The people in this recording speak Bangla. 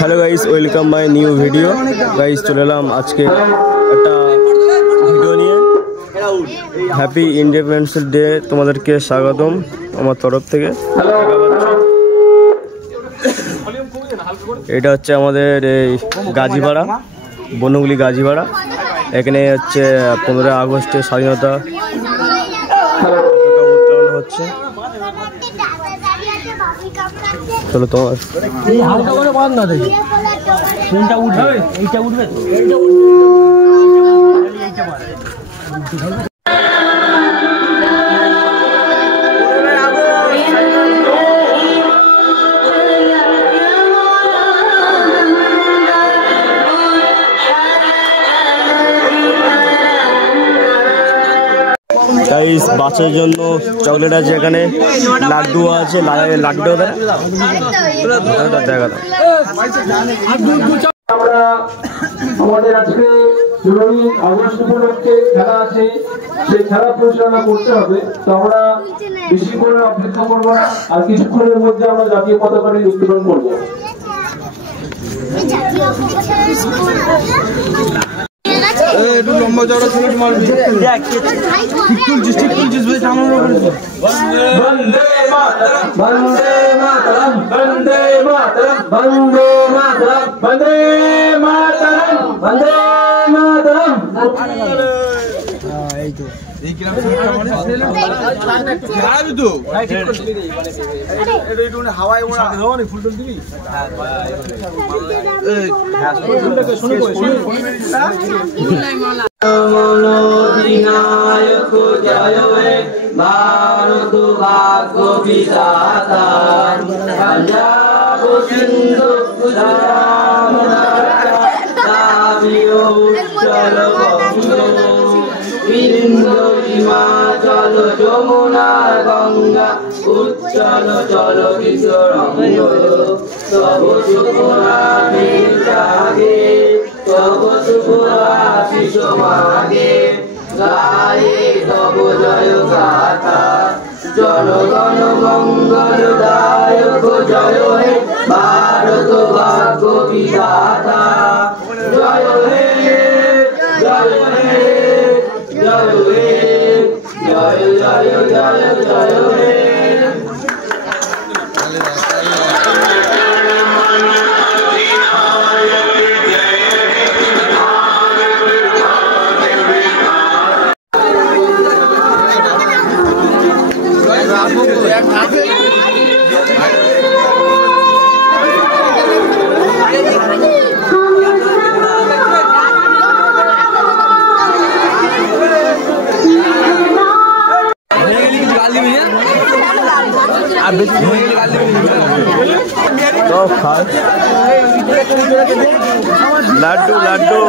Hello guys, welcome my new video. Guys চলে এলাম আজকে একটা ভিডিও নিয়ে। হ্যাপি ইন্ডিপেন্ডেন্স ডে, তোমাদেরকে স্বাগতম আমার তরফ থেকে। এটা হচ্ছে আমাদের এই গাজীপাড়া, বনগুলি গাজীপাড়া। এখানে হচ্ছে 15 আগস্টের স্বাধীনতা উত্তোলন হচ্ছে। চলো তোমার হালকা করে বন্ধ দেখি কোনটা উঠবে, এইটা উঠবে, এইটা উঠবে, এইটা পারে। গাইস বাচ্চার জন্য চকলেট আছে, এখানে লাড্ডু আছে, লাড্ডু দেখা আমরা আমাদের আজকে 15 আগস্ট উপলক্ষে খেলা আছে, সেই খেলা পরিচালনা করতে হবে। তো আমরা বেশি করে অপেক্ষা করবো না, আর কিছুক্ষণের মধ্যে আমরা জাতীয় পতাকাটি উত্তোলন করবো। একটু লম্বা চড়া সিট মারবি, বন্দে মাতরম, বন্দে মাতরম, বন্দে মাতরম, বন্দে মাতরম, বন্দে মাতরম, বন্দে মাতরম। এই তো এই কিরাম খারাপই তো এটা একটু হাওয়ায় ওড়া দাও না, ফুলটুল দিবি। এই ফুলটাকে শুনে মনোদিনায়ক জয় হে ভারত ভাগ্য বিধাতা, পঞ্জাব সিন্ধু গুজরাট উচ্চল বঙ্গ, বিন্দু হিমাচল যমুনা গঙ্গা, উচ্চল চল বিশ্বরঙ্গ। তব শুভরামে জাগে, তব শুভরাশিস মাগে, গায়ে তব জয় গাথা। জনগণ মঙ্গল দায়ক জয় হে ভারত ভাগ্য বিধাতা, জয় হে জয় হে জয় হে জয় জয় জয় জয় হে। লাড্ডু লাড্ডু